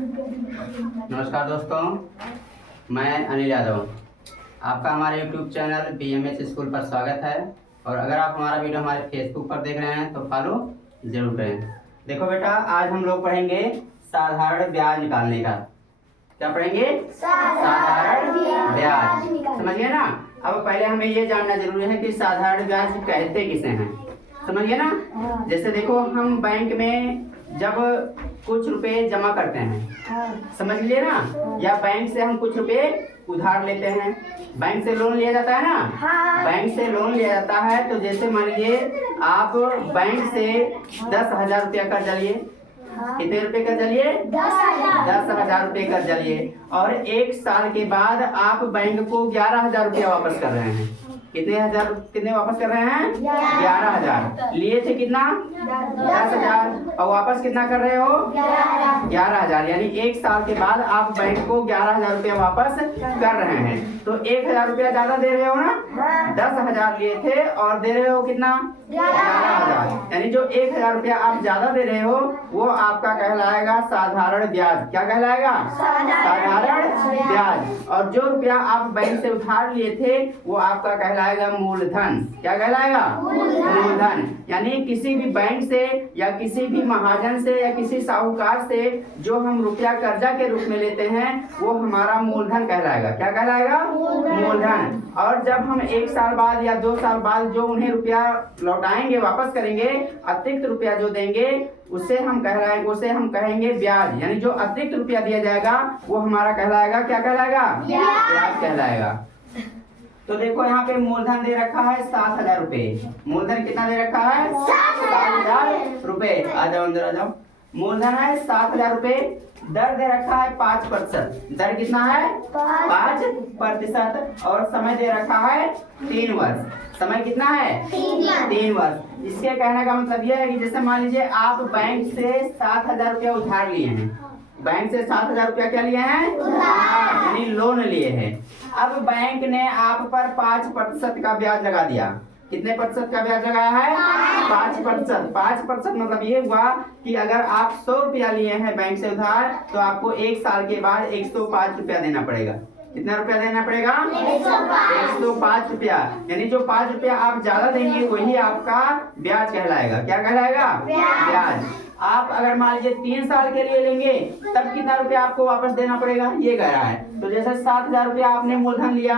नमस्कार दोस्तों, मैं अनिल यादव। आपका हमारे YouTube चैनल BMH स्कूल पर स्वागत है। और अगर आप हमारा वीडियो हमारे फेसबुक पर देख रहे हैं तो फॉलो जरूर करें। देखो बेटा, आज हम लोग पढ़ेंगे साधारण ब्याज निकालने का। क्या पढ़ेंगे? साधारण ब्याज। समझिए ना। अब पहले हमें ये जानना जरूरी है कि साधारण ब्याज कहते किसे हैं। समझिए ना। जैसे देखो, हम बैंक में जब कुछ रुपए जमा करते हैं, समझ लिए ना, या बैंक से हम कुछ रुपए उधार लेते हैं। बैंक से लोन लिया जाता है ना। बैंक से लोन लिया जाता है तो जैसे मान लीजिए आप बैंक से 10,000 रुपया कर्जा लिए। कितने रुपए कर्जा लिए? 10,000 रुपये कर्जा लिए। और 1 साल के बाद आप बैंक को 11,000 रुपया वापस कर रहे हैं। कितने वापस कर रहे हैं? 11,000। लिए थे कितना? 10,000। और वापस कितना कर रहे हो? 11,000। यानी 1 साल के बाद आप बैंक को 11,000 रुपया वापस कर रहे हैं। तो 1,000 रुपया ज्यादा दे रहे हो ना। 10,000 लिए थे और दे रहे हो कितना? 11,000। यानी जो 1,000 रुपया आप ज्यादा दे रहे हो वो आपका कहलाएगा साधारण ब्याज। क्या कहलाएगा? साधारण ब्याज। और जो रुपया आप बैंक से उधार लिए थे वो आपका कहलाएगा मूलधन। क्या कहलाएगा? मूलधन। यानी किसी भी बैंक से या किसी भी महाजन से या किसी साहूकार से जो हम रुपया कर्जा के रूप में लेते हैं वो हमारा मूलधन कहलाएगा। क्या कहलाएगा? मूलधन। और जब हम 1 साल बाद या 2 साल बाद जो उन्हें रुपया लौटाएंगे, वापस करेंगे, अतिरिक्त रुपया जो देंगे उसे हम कहेंगे ब्याज। यानी जो अतिरिक्त रुपया दिया जाएगा वो हमारा कहलाएगा, क्या कहलाएगा? ब्याज कहलाएगा। तो देखो यहाँ पे मूलधन दे रखा है 7,000 रुपये। मूलधन कितना दे रखा है? 7,000 रुपये। आ जाओ अंदर आ जाओ। मूलधन है 7,000 रुपये। दर दे रखा है 5%। दर कितना है? 5%। और समय दे रखा है 3 वर्ष। समय कितना है? 3 वर्ष। इसके कहने का मतलब यह है कि जैसे मान लीजिए आप बैंक से 7,000 रुपया उधार लिए हैं। बैंक से 7,000 रुपया क्या लिए हैं? यानी लोन लिए हैं। अब बैंक ने आप पर 5% का ब्याज लगा दिया। कितने प्रतिशत का ब्याज लगाया है? 5%। 5% मतलब ये हुआ कि अगर आप 100 रुपया लिए हैं बैंक से उधार तो आपको 1 साल के बाद 105 रुपया देना पड़ेगा। कितना रुपया देना पड़ेगा? 105 रुपया। यानी जो 5 रुपया आप ज्यादा देंगे वही आपका ब्याज कहलाएगा। क्या कहलाएगा? ब्याज। आप अगर मान लीजिए 3 साल के लिए लेंगे तब कितना रुपया आपको वापस देना पड़ेगा, ये कह रहा है। तो जैसे 7,000 रुपया आपने मूलधन लिया,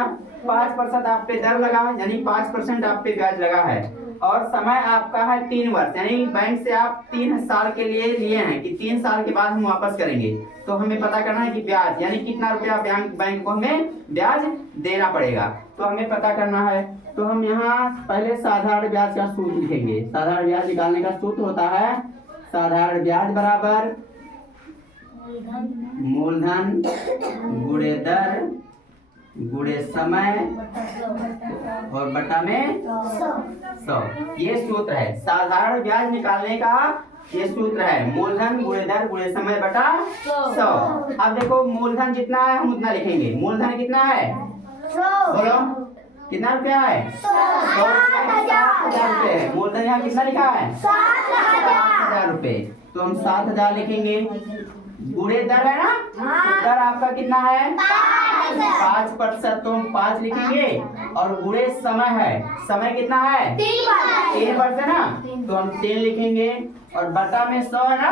5% आप पे दर लगा, यानी 5% आप पे ब्याज लगा है। और समय आपका है 3 वर्ष। यानी बैंक से आप 3 साल के लिए लिए हैं कि 3 साल के बाद हम वापस करेंगे। तो हमें पता करना है कि ब्याज यानी कितना रुपया बैंक को हमें ब्याज देना पड़ेगा। तो हमें पता करना है। तो हम यहाँ पहले साधारण ब्याज का सूत्र लिखेंगे। साधारण ब्याज निकालने का सूत्र होता है साधारण ब्याज बराबर मूलधन गुणे दर गुणे समय और बटा में 100। ये सूत्र है साधारण ब्याज निकालने का। ये सूत्र है मूलधन गुणे दर गुणे समय बटा 100। अब देखो मूलधन जितना है हम उतना लिखेंगे। मूलधन कितना है? 100। बोलो कितना रुपया है? 7,000 रुपये है। मूलधन यहाँ कितना लिखा है? 7,000 रुपये। तो हम 7,000 लिखेंगे। गुणे दर है ना। दर आपका कितना है? 5%। तो हम 5 लिखेंगे। और गुणे समय है, समय कितना है? 3 वर्ष है ना। तो हम 3 लिखेंगे। और बटा में 100 है ना।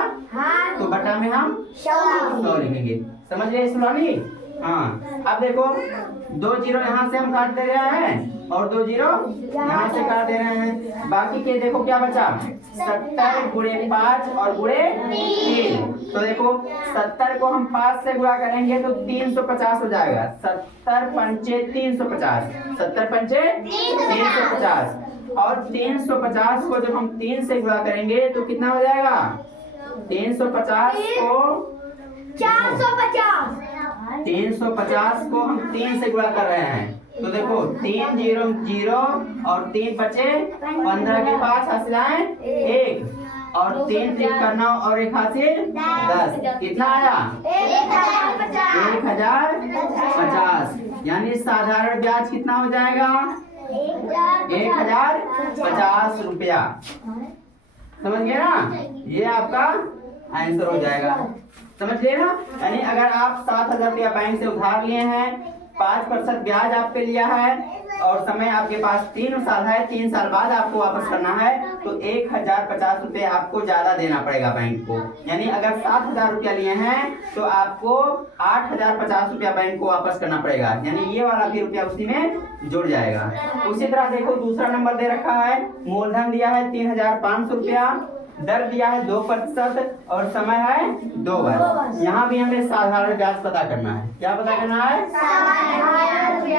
तो बटा में हम 100 लिखेंगे। समझ गए सुनानी? हाँ। अब देखो 2 जीरो यहाँ से हम काट दे रहे हैं और 2 जीरो यहाँ से काट दे रहे हैं। बाकी के देखो क्या बचा? 70 गुणे 5 और गुणे 3। तो देखो 70 को हम 5 से गुणा करेंगे तो 350 हो जाएगा। 70 पंचे 350। 70 पंचे 350। और 350 को जब हम 3 से गुणा करेंगे तो कितना हो जाएगा? 350 को 350 को हम 3 से गुणा कर रहे हैं। तो देखो 3 जीरो जीरो और 3 बचे 15 के 5 हासिलाएं 1 और 3 3 9 और 1 हासिल 10। कितना आया? 1,050। यानी साधारण ब्याज कितना हो जाएगा? 1,050 रुपया। समझ गए ना? ये आपका आंसर हो जाएगा। समझ लिए ना। यानी अगर आप 7,000 रुपया बैंक से उधार लिए हैं, 5% ब्याज आप पे लिया है और समय आपके पास 3 साल है, 3 साल बाद आपको वापस करना है, तो 1,050 रुपये आपको ज्यादा देना पड़ेगा बैंक को। यानी अगर 7,000 रुपया लिए हैं तो आपको 8,050 रुपया बैंक को वापस करना पड़ेगा। यानी ये वाला भी रुपया उसी में जुड़ जाएगा। उसी तरह देखो दूसरा नंबर दे रखा है, मूलधन दिया है 3,500 रुपया, दर दिया है 2% और समय है 2 वर्ष। यहाँ भी हमें साधारण ब्याज पता करना है। क्या पता करना है? तो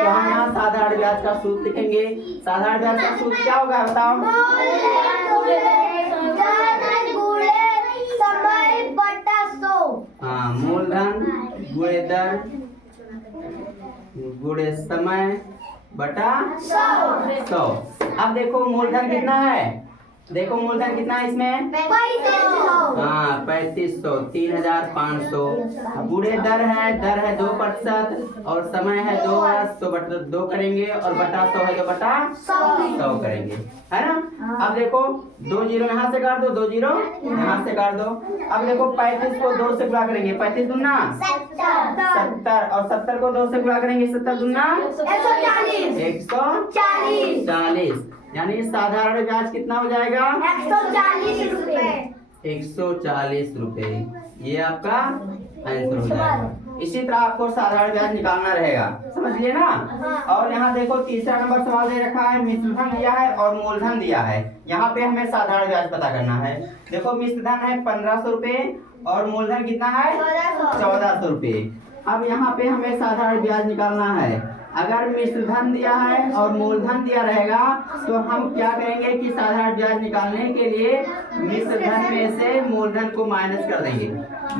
हम यहाँ साधारण ब्याज का सूत्र लिखेंगे। साधारण ब्याज का सूत्र क्या होगा बताओ? हाँ, मूलधन गुणे दर गुणे समय बटा 100। अब देखो मूलधन कितना है, देखो मूलधन कितना है इसमें? 3500, 3,500। गुणे दर है 2% और समय है 2 वर्ष, तो बटा 2 करेंगे और बटा 100 है तो बटा 100 करेंगे, है ना। अब देखो 2 जीरो यहाँ से काट दो, 2 जीरो यहाँ से काट दो। अब देखो 35 को 2 से गुणा करेंगे, 35 दूना 70 और 70 को 2 से गुणा करेंगे, 70 दूना 140। यानी साधारण ब्याज कितना हो जाएगा? 140 रुपए। ये आपका आंसर हो जाएगा। इसी तरह आपको साधारण ब्याज निकालना रहेगा, समझ लिए ना। और यहाँ देखो तीसरा नंबर सवाल दे रखा है, मिश्रधन दिया है और मूलधन दिया है। यहाँ पे हमें साधारण ब्याज पता करना है। देखो मिश्रधन है 1,500 रुपए और मूलधन कितना है? 1,400 रुपए। अब यहाँ पे हमें साधारण ब्याज निकालना है। अगर मिश्रधन दिया है और मूलधन दिया रहेगा तो हम क्या करेंगे कि साधारण ब्याज निकालने के लिए मिश्रधन में से मूलधन को माइनस कर देंगे।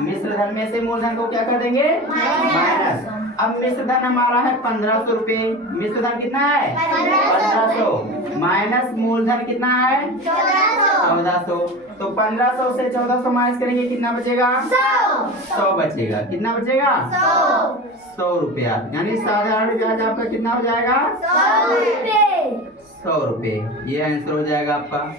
मिश्रधन में से मूलधन को क्या कर देंगे? माइनस। अब मिश्रधन हमारा है 1,500 रुपए, मिश्रधन कितना है? 1,500 माइनस मूलधन कितना है? 1,400। तो 1,500 से 1,400 माइनस करेंगे, कितना बचेगा? 100 बचेगा। कितना बचेगा? 100 रुपया। यानी साधारण ब्याज आपका कितना हो जाएगा? 100 रुपये। ये आंसर हो जाएगा आपका।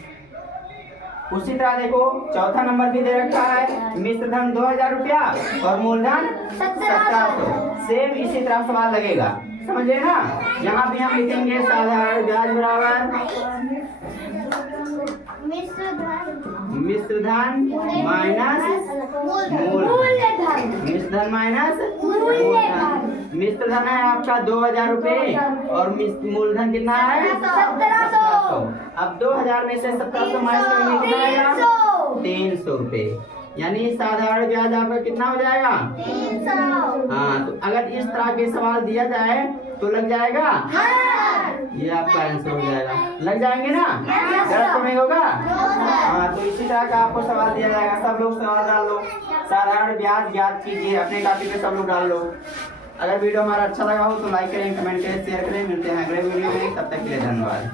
उसी तरह देखो चौथा नंबर भी दे रखा है, मिश्रधन 2,000 रुपया और मूलधन 1,700। सेम इसी तरह सवाल लगेगा, समझे ना। यहाँ भी हम लिखेंगे साधारण ब्याज बराबर मिश्रधन माइनस मूलधन। मिश्रधन माइनस मूलधन। मिश्रधन है आपका 2,000 रुपए और मूलधन कितना है? 1,700। अब 2,000 में से 1,700 माइनस करेंगे, कितना आएगा? 300 रुपए। यानी साधारण ब्याज आपका कितना हो जाएगा? 300। हाँ, तो अगर इस तरह के सवाल दिया जाए तो लग जाएगा। ये आपका आंसर हो जाएगा। लग जाएंगे ना? गलत तो नहीं होगा। हाँ, तो इसी तरह का आपको सवाल दिया जाएगा। सब लोग सवाल डाल लो, साधारण ब्याज याद कीजिए, अपने कॉपी पे सब लोग डाल लो। अगर वीडियो हमारा अच्छा लगा हो तो लाइक करें, कमेंट करें, शेयर करें। मिलते हैं अगले वीडियो में, तब तक के लिए धन्यवाद।